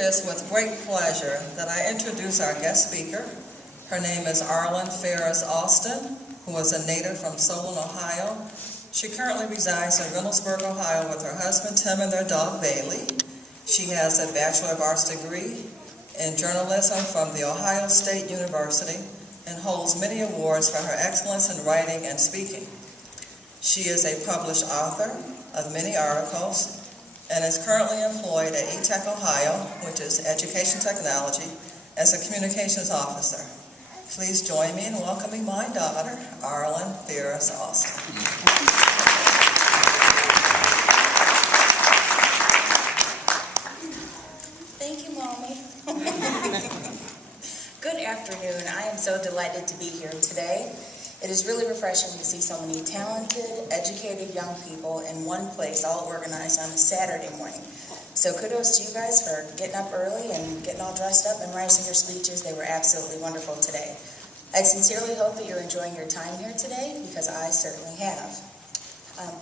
is with great pleasure that I introduce our guest speaker. Her name is Arlen Ferris Austin, who is a native from Solon, Ohio. She currently resides in Reynoldsburg, Ohio with her husband Tim and their dog Bailey. She has a Bachelor of Arts degree in journalism from The Ohio State University and holds many awards for her excellence in writing and speaking. She is a published author of many articles and is currently employed at eTech Ohio, which is Education Technology, as a communications officer. Please join me in welcoming my daughter, Arlen Ferris Austin. Thank you, Mommy. Good afternoon. I am so delighted to be here today. It is really refreshing to see so many talented, educated young people in one place, all organized on a Saturday morning. So kudos to you guys for getting up early and getting all dressed up and writing your speeches. They were absolutely wonderful today. I sincerely hope that you're enjoying your time here today, because I certainly have.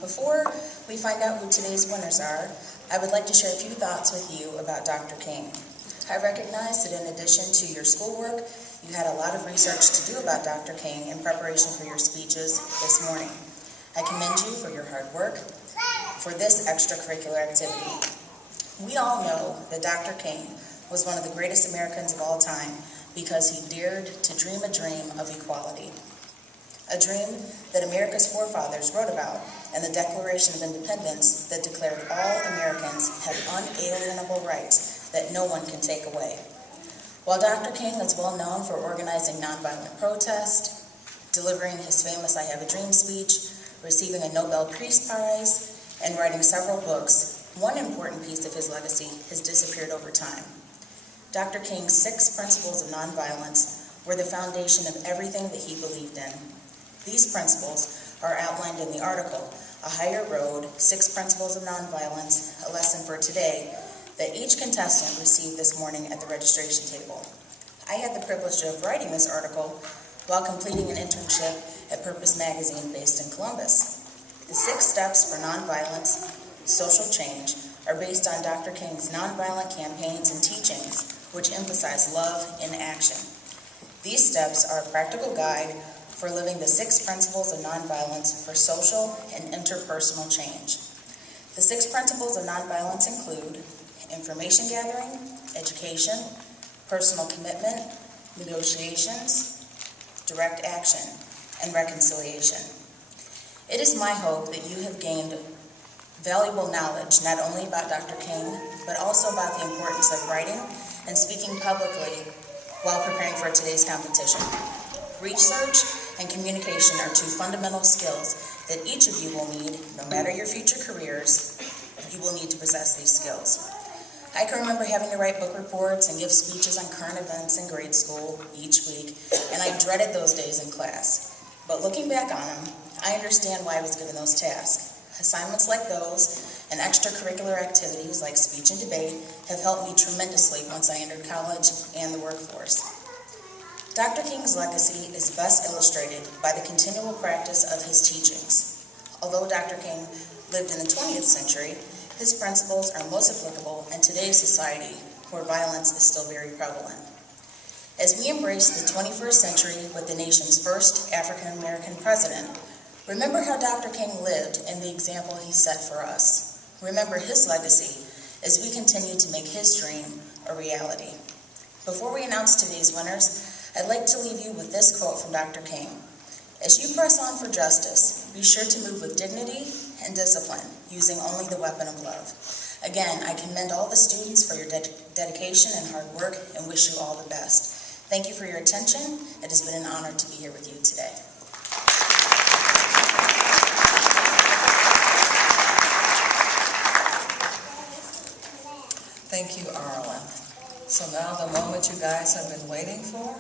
Before we find out who today's winners are, I would like to share a few thoughts with you about Dr. King. I recognize that in addition to your schoolwork, you had a lot of research to do about Dr. King in preparation for your speeches this morning. I commend you for your hard work, for this extracurricular activity. We all know that Dr. King was one of the greatest Americans of all time because he dared to dream a dream of equality. A dream that America's forefathers wrote about in the Declaration of Independence that declared all Americans have unalienable rights that no one can take away. While Dr. King is well known for organizing nonviolent protest, delivering his famous I Have a Dream speech, receiving a Nobel Peace Prize, and writing several books, one important piece of his legacy has disappeared over time. Dr. King's 6 principles of nonviolence were the foundation of everything that he believed in. These principles are outlined in the article, A Higher Road, 6 Principles of Nonviolence, a lesson for today, that each contestant received this morning at the registration table. I had the privilege of writing this article while completing an internship at Purpose Magazine based in Columbus. The 6 steps for nonviolence, social change, are based on Dr. King's nonviolent campaigns and teachings, which emphasize love in action. These steps are a practical guide for living the 6 principles of nonviolence for social and interpersonal change. The 6 principles of nonviolence include information gathering, education, personal commitment, negotiations, direct action, and reconciliation. It is my hope that you have gained valuable knowledge not only about Dr. King, but also about the importance of writing and speaking publicly while preparing for today's competition. Research and communication are 2 fundamental skills that each of you will need, no matter your future careers. You will need to possess these skills. I can remember having to write book reports and give speeches on current events in grade school each week, and I dreaded those days in class. But looking back on them, I understand why I was given those tasks. Assignments like those and extracurricular activities like speech and debate have helped me tremendously once I entered college and the workforce. Dr. King's legacy is best illustrated by the continual practice of his teachings. Although Dr. King lived in the 20th century, his principles are most applicable in today's society where violence is still very prevalent. As we embrace the 21st century with the nation's first African-American president, remember how Dr. King lived and the example he set for us. Remember his legacy as we continue to make his dream a reality. Before we announce today's winners, I'd like to leave you with this quote from Dr. King. As you press on for justice, be sure to move with dignity and discipline, using only the weapon of love. Again, I commend all the students for your dedication and hard work and wish you all the best. Thank you for your attention. It has been an honor to be here with you today. Thank you, Arlen. So now the moment you guys have been waiting for,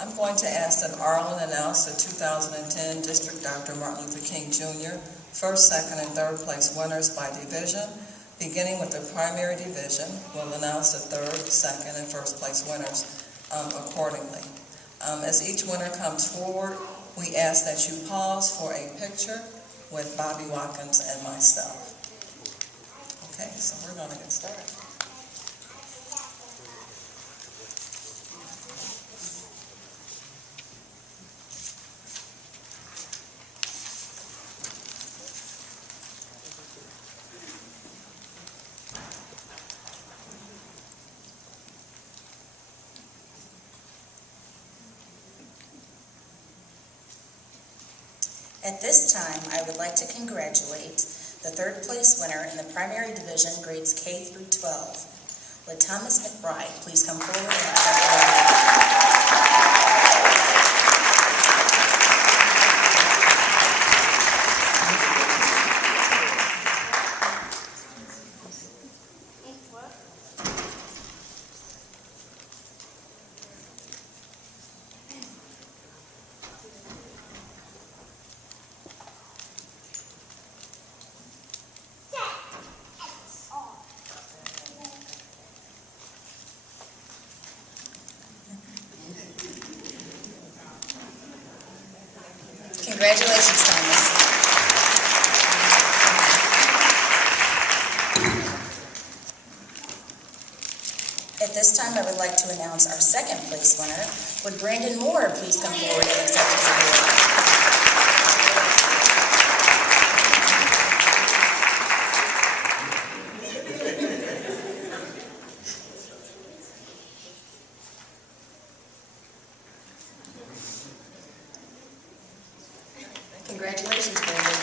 I'm going to ask that Arlen announce the 2010 District Dr. Martin Luther King Jr. first, second, and third place winners by division. Beginning with the primary division, we'll announce the third, second, and first place winners accordingly. As each winner comes forward, we ask that you pause for a picture with Bobby Watkins and myself. Okay, so we're going to get started. At this time, I would like to congratulate the third place winner in the primary division, grades K through 12. Would Thomas McBride please come forward and accept the award? Congratulations, Thomas. At this time, I would like to announce our second place winner. Would Brandon Moore please come forward and accept his award? Congratulations, Brandon.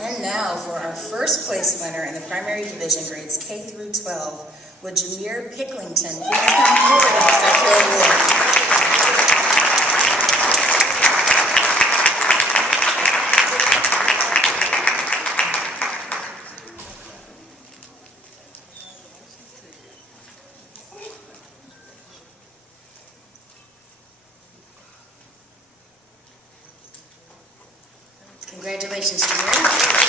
And now for our first place winner in the primary division, grades K through 12, would Jameer Picklington please come forward and accept your award? Congratulations, Jameer.